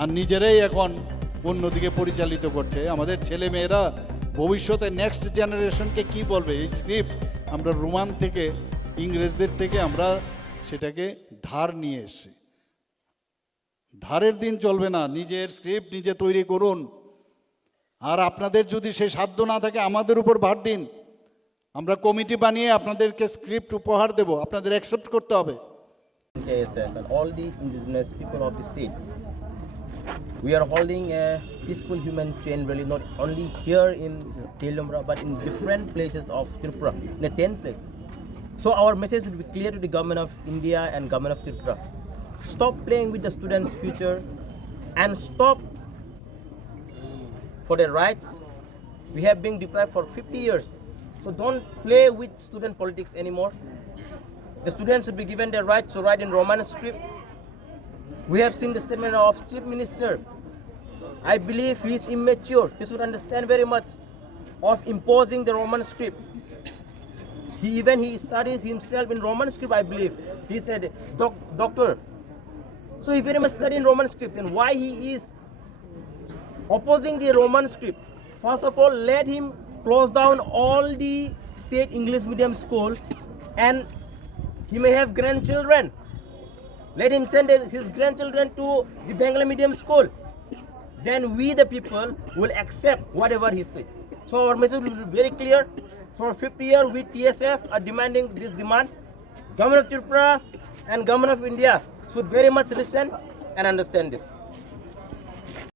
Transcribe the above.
আর নিজেরাই এখন অন্যদিকে পরিচালিত করছে। আমাদের ছেলে মেয়েরা ভবিষ্যতে নেক্সট জেনারেশনকে কি বলবে? এই স্ক্রিপ্ট আমরা রোমান থেকে, ইংরেজদের থেকে আমরা সেটাকে ধার নিয়ে এসেছি। ধারের দিন চলবে না, নিজের স্ক্রিপ্ট নিজে তৈরি করুন। আর আপনাদের যদি সেই সাধ্য না থাকে আমাদের উপর ভার দিন, আমরা কমিটি বানিয়ে আপনাদেরকে স্ক্রিপ্ট উপহার দেব, আপনাদের অ্যাকসেপ্ট করতে হবে। ASF and all the indigenous people of the state, we are holding a peaceful human chain rally not only here in Telumra but in different places of Tripura, in 10 places. So our message will be clear to the government of India and government of Tripura. Stop playing with the students' future and stop for their rights. We have been deprived for 50 years. So don't play with student politics anymore. The students should be given their right to write in Roman script. We have seen the statement of Chief Minister. I believe he is immature. He should understand very much of imposing the Roman script. He studies himself in Roman script, I believe. He said, doctor. So he very much studied in Roman script. Then why he is opposing the Roman script? First of all, let him close down all the state English medium school, and he may have grandchildren. Let him send his grandchildren to the Bengali medium school. Then we the people will accept whatever he says. So our message will be very clear. For 50 years we TSF are demanding this demand. Government of Tripura and government of India should very much listen and understand this.